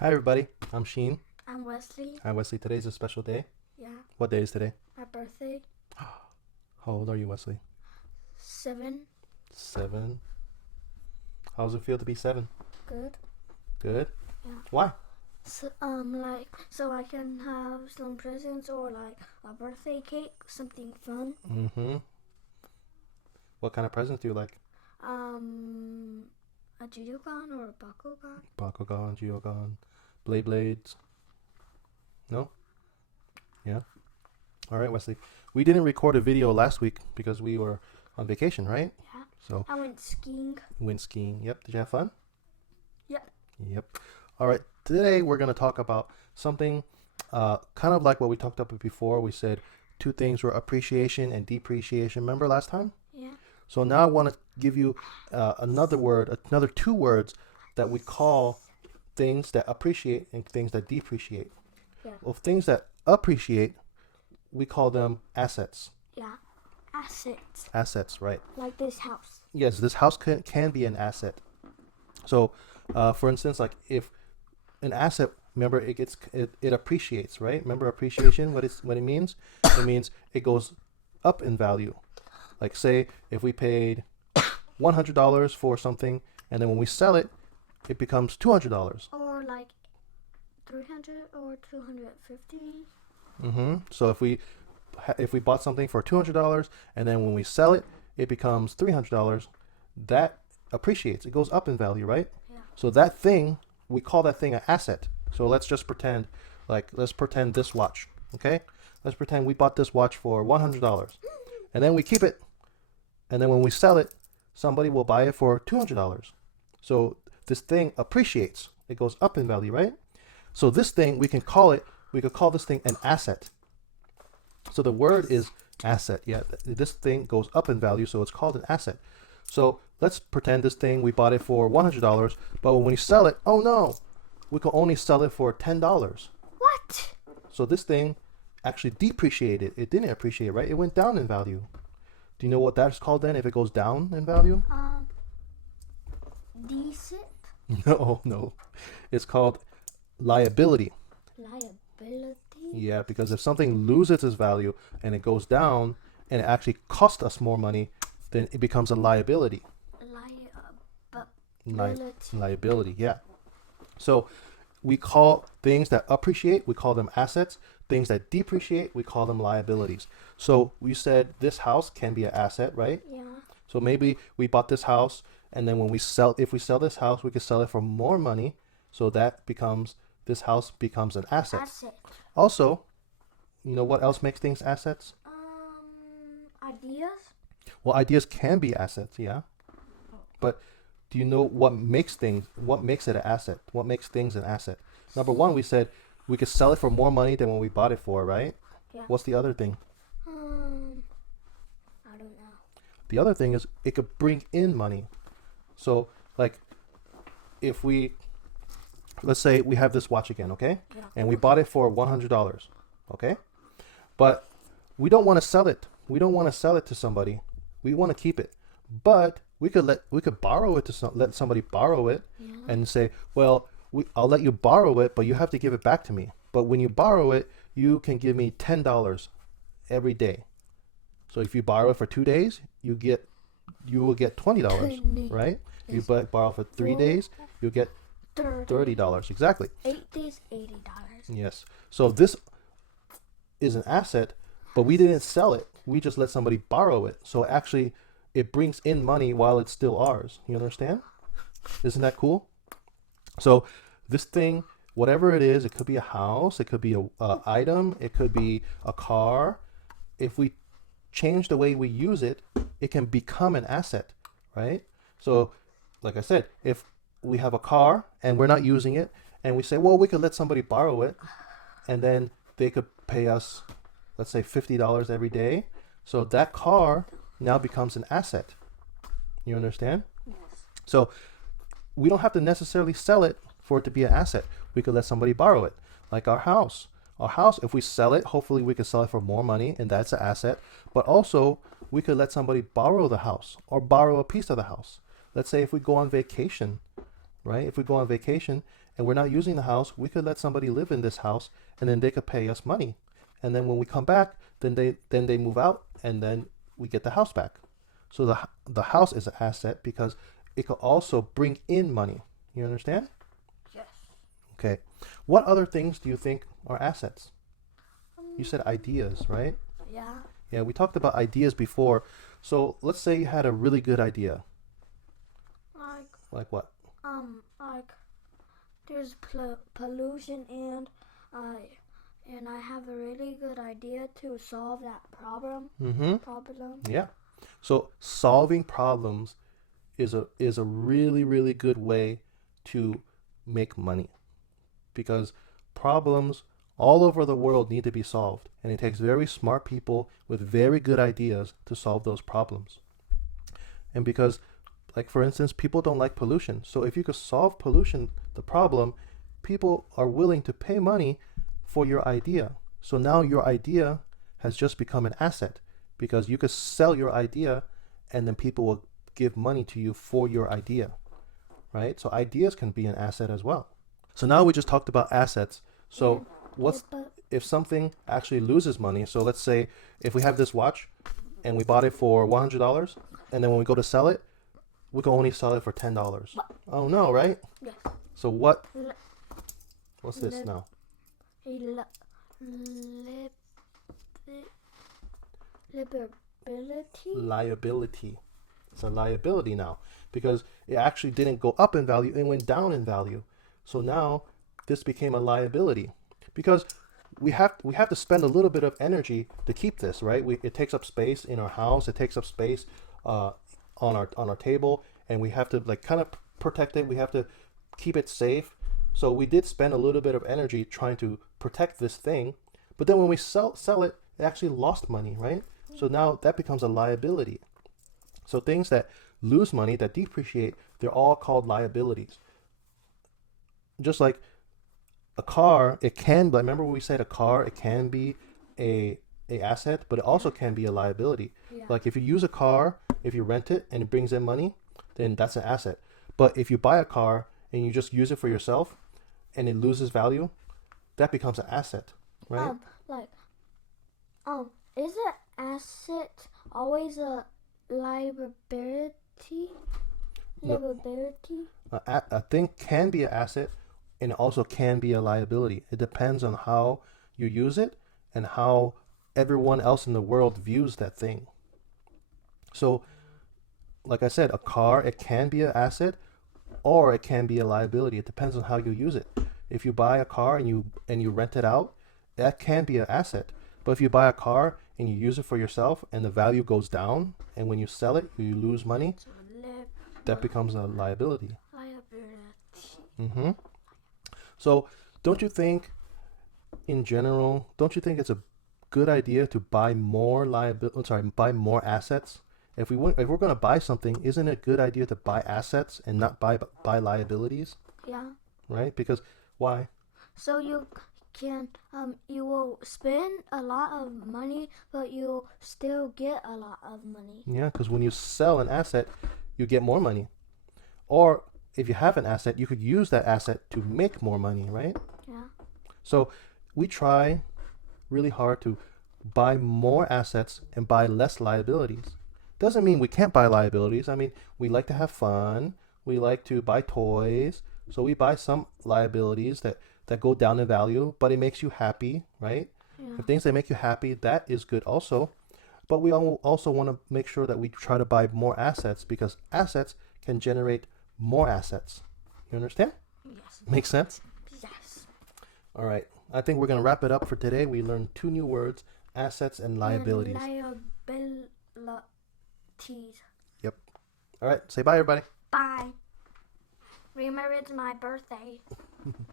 Hi everybody, I'm Sheen. I'm Wesley. Hi Wesley, today's a special day. Yeah, What day is today? my birthday. How old are you, Wesley? 7. 7. How does it feel to be 7? Good. Good? Yeah. Why? So I can have some presents or like a birthday cake, something fun. Mm-hmm. What kind of presents do you like? A Judokan or a Bakugan. Bakugan, Geogan, Blades. No? Yeah? Alright, Wesley. We didn't record a video last week because we were on vacation, right? Yeah. So I went skiing. we went skiing. Yep. Did you have fun? Yep. Yep. Alright, today we're going to talk about something kind of like what we talked about before. We said two things were appreciation and depreciation. Remember last time? Yeah. So now I want to give you another two words that we call things that appreciate and things that depreciate. Yeah. Well, things that appreciate, we call them assets. Yeah. Assets. Assets, right? Like this house. Yes, this house can be an asset. So, for instance, like if an asset, remember it appreciates, right? Remember appreciation, what it means? It means it goes up in value. Like say if we paid $100 for something, and then when we sell it, it becomes $200. Or like 300 or 250. Mm-hmm. So if we bought something for $200, and then when we sell it, it becomes $300, that appreciates. It goes up in value, right? Yeah. So that thing, we call that thing an asset. So let's just pretend, let's pretend this watch, okay? Let's pretend we bought this watch for $100, and then we keep it, and then when we sell it, somebody will buy it for $200. So this thing appreciates. It goes up in value, right? So this thing, we could call this thing an asset. So the word is asset. Yeah, this thing goes up in value, so it's called an asset. So let's pretend this thing, we bought it for $100, but when we sell it, oh no, we can only sell it for $10. What? So this thing actually depreciated. It didn't appreciate, right? It went down in value. Do you know what that's called then if it goes down in value? Decent. No. It's called liability. Liability. Yeah, because if something loses its value and it goes down and it actually costs us more money, then it becomes a liability. Liability, yeah. So we call things that appreciate, we call them assets. Things that depreciate, we call them liabilities. So we said this house can be an asset, right? Yeah. So maybe we bought this house, and then if we sell this house, we could sell it for more money. So this house becomes an asset. Also, you know what else makes things assets? Ideas. Well, ideas can be assets, yeah. But do you know what makes it an asset? What makes things an asset? Number one, we said we could sell it for more money than when we bought it for, right? Yeah. What's the other thing? I don't know. The other thing is it could bring in money. So, like, let's say we have this watch again, okay? Yeah. And we bought it for $100, okay? But we don't want to sell it. We don't want to sell it to somebody. We want to keep it. But we could borrow it let somebody borrow it, Yeah. and say, well, I'll let you borrow it, but you have to give it back to me. But when you borrow it, you can give me $10 every day. So if you borrow it for 2 days, you will get $20, right? If you borrow for 3 days, you'll get $30. Exactly. 8 days, $80. Yes. So this is an asset, but we didn't sell it. We just let somebody borrow it. So actually, it brings in money while it's still ours. You understand? Isn't that cool? So this thing, whatever it is, it could be a house, it could be a item, it could be a car. If we change the way we use it, it can become an asset, right? So, like I said, if we have a car and we're not using it, and we say, well, we could let somebody borrow it, and then they could pay us, let's say, $50 every day. So that car now becomes an asset. You understand? Yes. So we don't have to necessarily sell it for it to be an asset. We could let somebody borrow it, like our house. Our house, if we sell it, hopefully we could sell it for more money, and that's an asset. But also, we could let somebody borrow the house or borrow a piece of the house. Let's say if we go on vacation, right? If we go on vacation and we're not using the house, we could let somebody live in this house, and then they could pay us money. And then when we come back, then they move out, and then we get the house back. So the house is an asset because it could also bring in money. You understand? Yes. Okay. What other things do you think are assets? You said ideas, right? Yeah. Yeah, we talked about ideas before. So let's say you had a really good idea. Like Like what? like there's pollution and I have a really good idea to solve that problem. Mm-hmm. Problem. Yeah. So solving problems is a really, really good way to make money because problems all over the world need to be solved, and it takes very smart people with very good ideas to solve those problems. And because, like for instance, people don't like pollution. So if you could solve pollution, the problem, people are willing to pay money for your idea. So now your idea has just become an asset because you could sell your idea and then people will give money to you for your idea, right? So ideas can be an asset as well. So now we just talked about assets. So what's if something actually loses money? So let's say if we have this watch and we bought it for $100, and then when we go to sell it, we can only sell it for $10. Oh no, right? Yes. So what's this now? Liability. It's a liability now because it actually didn't go up in value, it went down in value. So now this became a liability because we have to spend a little bit of energy to keep this, right? It takes up space in our house, it takes up space on our table, and we have to like kind of protect it. We have to keep it safe. So we did spend a little bit of energy trying to protect this thing, but then when we sell it, it actually lost money, right? So now that becomes a liability. So things that lose money, that depreciate, they're all called liabilities. Just like a car, it can, remember when we said a car, it can be a asset, but it also can be a liability. Yeah. Like if you use a car, if you rent it and it brings in money, then that's an asset. But if you buy a car and you just use it for yourself and it loses value, that becomes an asset, right? Is an asset always a liability? Liability? A thing can be an asset and it also can be a liability. It depends on how you use it and how everyone else in the world views that thing. So, like I said, a car, it can be an asset or it can be a liability. It depends on how you use it. If you buy a car and you rent it out, that can be an asset. But if you buy a car and you use it for yourself and the value goes down, and when you sell it, you lose money, that becomes a liability. Mm-hmm. So don't you think, in general, don't you think it's a good idea to buy more buy more assets? If we're going to buy something, isn't it a good idea to buy assets and not buy liabilities? Yeah. Right? Because why? So you will spend a lot of money, but you'll still get a lot of money. Yeah, because when you sell an asset, you get more money. Or if you have an asset, you could use that asset to make more money, right? Yeah. So we try really hard to buy more assets and buy less liabilities. Doesn't mean we can't buy liabilities. I mean, we like to have fun. We like to buy toys. So we buy some liabilities that go down in value, but it makes you happy, right? Yeah. If things that make you happy, that is good also. But we also want to make sure that we try to buy more assets because assets can generate more assets. You understand? Yes. Makes sense? Yes. All right. I think we're going to wrap it up for today. We learned 2 new words, assets and liabilities. Liabilities. Yep. All right. Say bye, everybody. Bye. Remember, it's my birthday.